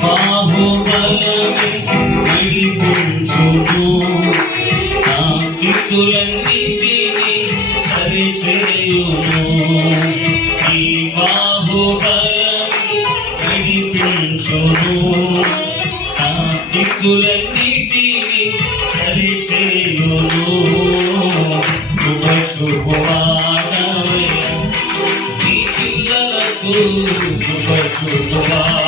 బాహుబలమే నడిపించును నా స్థితులన్నిటినీ సరిచేయును ఈ బాహుబలమే నడిపించును నా స్థితులన్నిటినీ సరిచేయును కృప నీ పిల్లలకు శుభ చూపువాడవయ్యా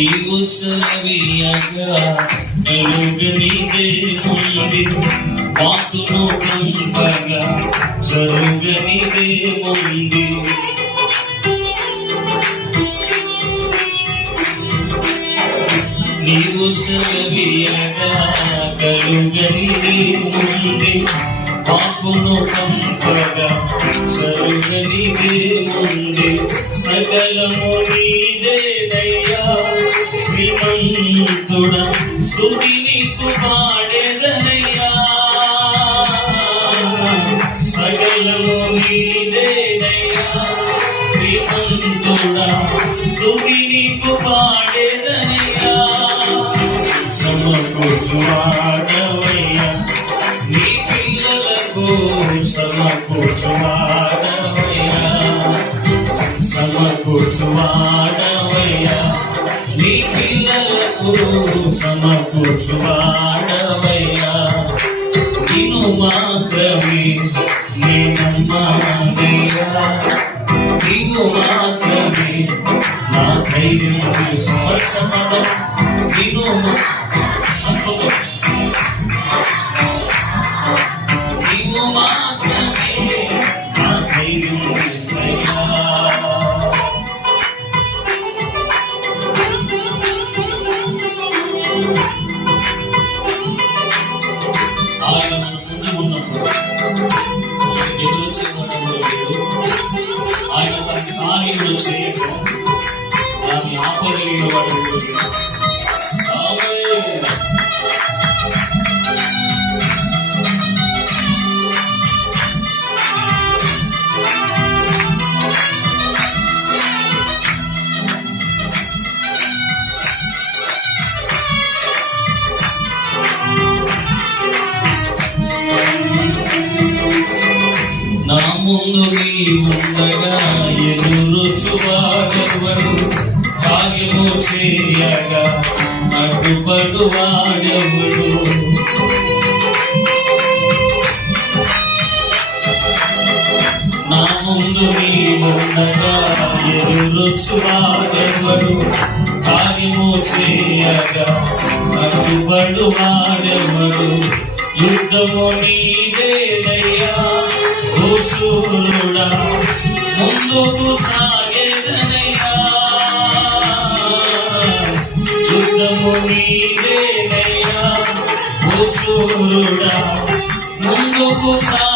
నీవు సవియగా కలుగనిదే వాకును పంపగా జరుగనిదే నీవు సవియగా కలుగనిదే ఉంది. వాకును పంపగా జరుగనిదే ఉంది. సకలము నీదేనయ్యా శ్రీమంతుడా స్తుతి నీకు పాడేదనయ్యా సకలము నీదేనయ్యా శ్రీమంతుడా స్తుతి నీకు పాడేదనయ్యా సమకూర్చువాడవయ్యా నీ పిల్లలకు సమకూర్చువాడవయ్యా సమకూర్చువాడవయ్యా సమకూర్చువాడవయ్యా నిన్ను ముందు ఉండగా ఎదురుచువాడెవడు కార్యము చేయగా అడ్డుపడు నా ముందు ఉండగా ఎదురుచువాడెవడు కార్యము చేయగా అడ్డుపడు యుద్ధము నీదేనయ్యా భూసూరుడా ముందుకు సాగేదనయ్యా యుద్ధము నీదేనయ్యా భూసూరుడా ముందుకు సాగేదనయ్యా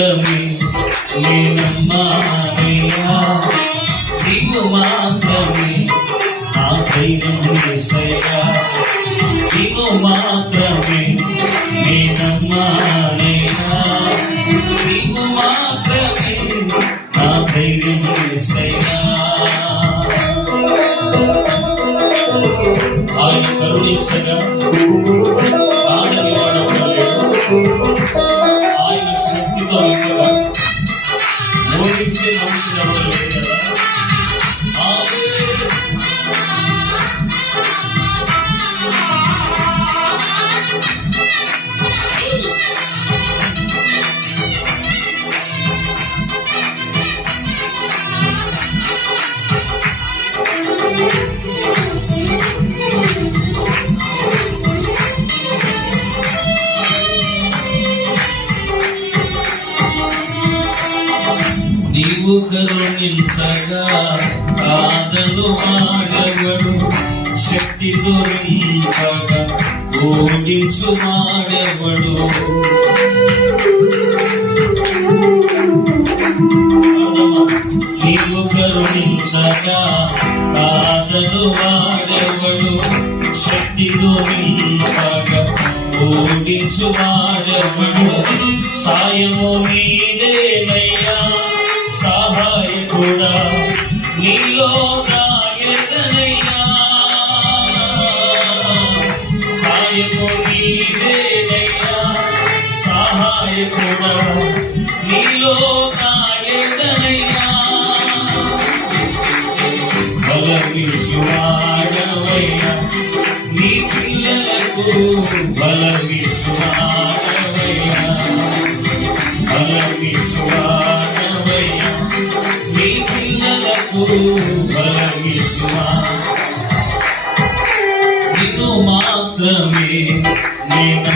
మాత్రమే నేనమ్మానయ్యా నీవు మాత్రమే నా ధైర్యం యేసయ్యా నీవు మాత్రమే నేనమ్మానయ్యా నీవు మాత్రమే నా ధైర్యం యేసయ్యా ఆయన కరుణించగా కరుణించగా కాదలు మాడవడు శక్తితో నింపగా ఓడించు మాడవడు. నీవు కరుణించగా కాదలు వాడవడు శక్తితో నింపగా ఓడించు వాడవడు సాయము మీదేనయ్యా. నీలో దాయదనయ్యా సాయము నీదేనయ్యా సహాయకుడా నీలో దాయదనయ్యా బలవిసువాడవయ్యా పిల్లలకు బలవిసువా నిన్ను మాత్రమే నేను